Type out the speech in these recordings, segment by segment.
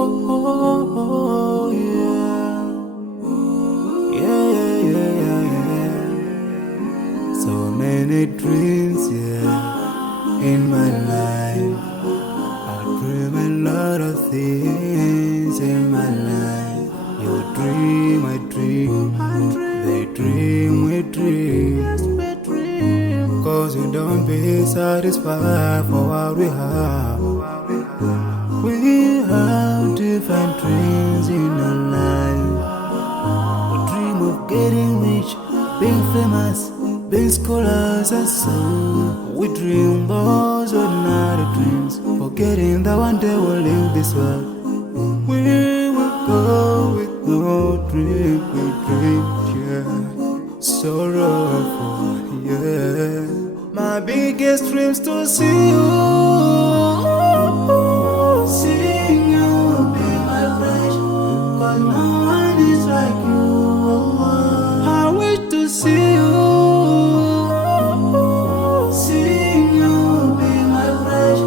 oh, yeah. Yeah. So many dreams, yeah, in my life. I dream a lot of things in my life. You dream, I dream. They dream, we dream. Cause you don't be satisfied for what we have. We have different dreams in our life. We dream of getting rich, being famous, being scholars and so. We dream those ordinary dreams, forgetting that one day we'll leave this world. We will go with no dream, we dream, yeah. Sorrowful, yeah. My biggest dreams to see you. Seeing you will be my wish, cause no one is like you. I wish to see you. Seeing you will be my wish,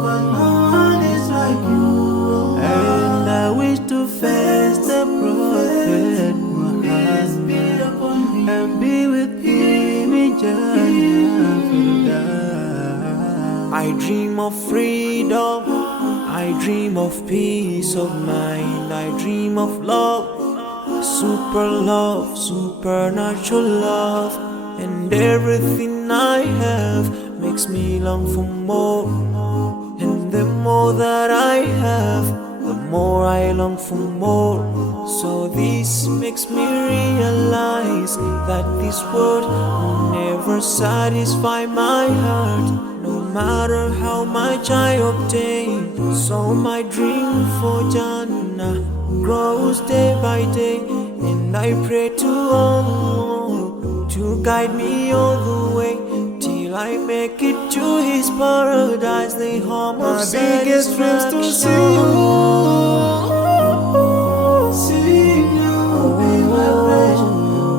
cause no one is like you. And I wish to face the prophet Muhammad and be with him in Jannah. I dream of freedom, I dream of peace of mind, I dream of love, supernatural love, and everything I have makes me long for more. And the more that I have, the more I long for more. So this makes me realize that this world will never satisfy my heart, no matter how much I obtain. So my dream for Jannah grows day by day, and I pray to Allah to guide me all the way till I make it to His paradise, the home of satisfaction. My biggest dreams to see you. Seeing you will be my wish,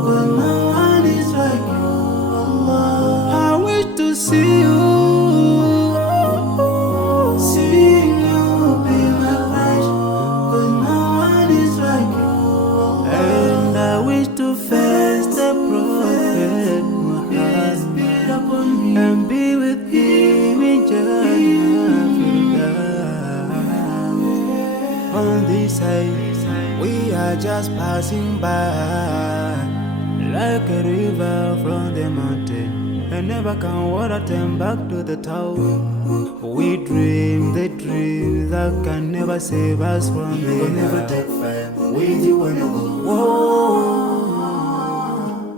but no one is like you. I wish to see you. Seeing you will be my wish, but no one is like you. And I wish to face the prophet Muhammad and be with him in Jannah. On this side, we are just passing by, like a river from the mountain, and never can water turn back to the town. We dream the dreams that can never save us from the end. Never take fire with you when you go. Whoa.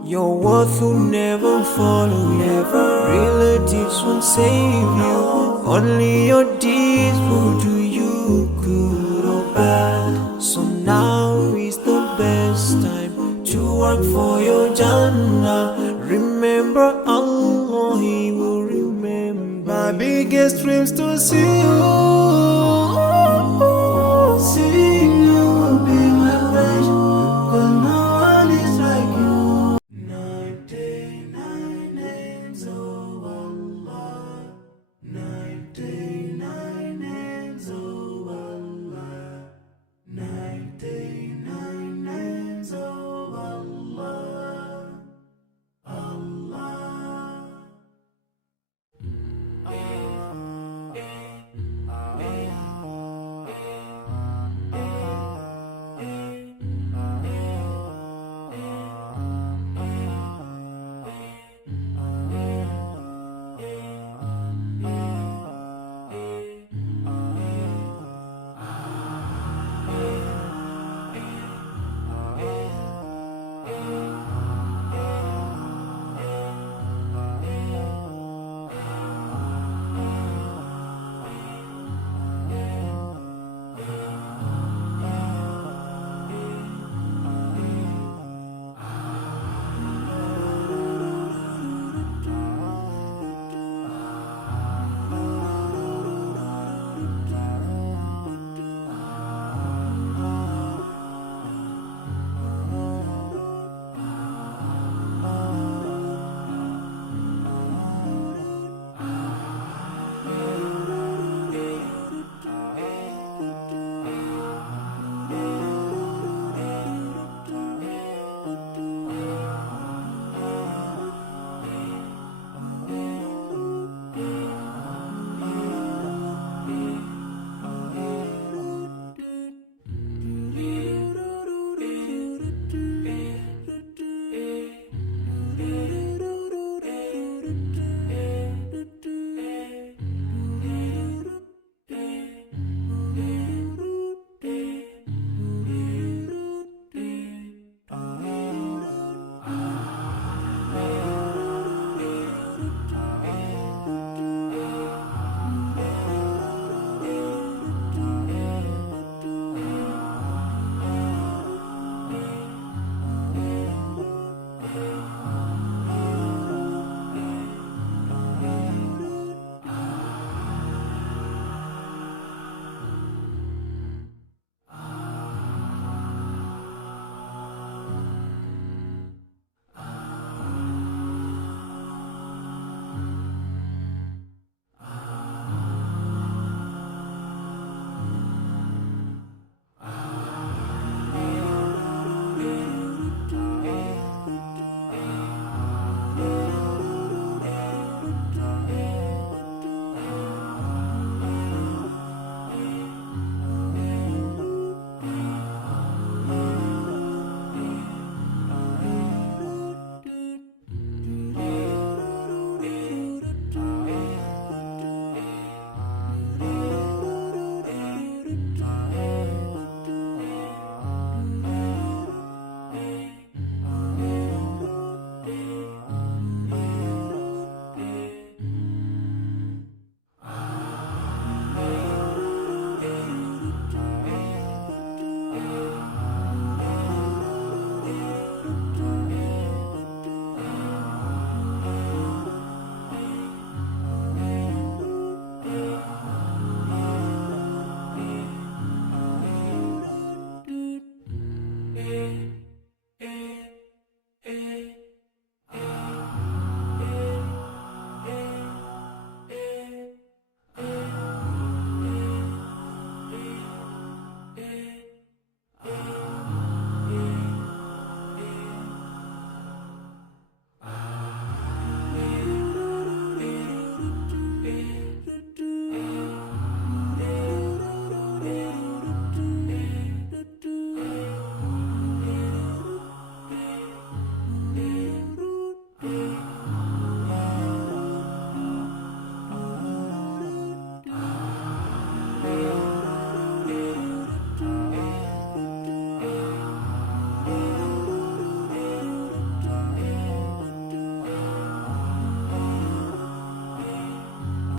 Your worth will never follow you. Relatives won't save you. Only your deeds will do you good or bad. So now is the best time to work for your Jannah. Remember Allah, He will remember. My biggest dreams to see you.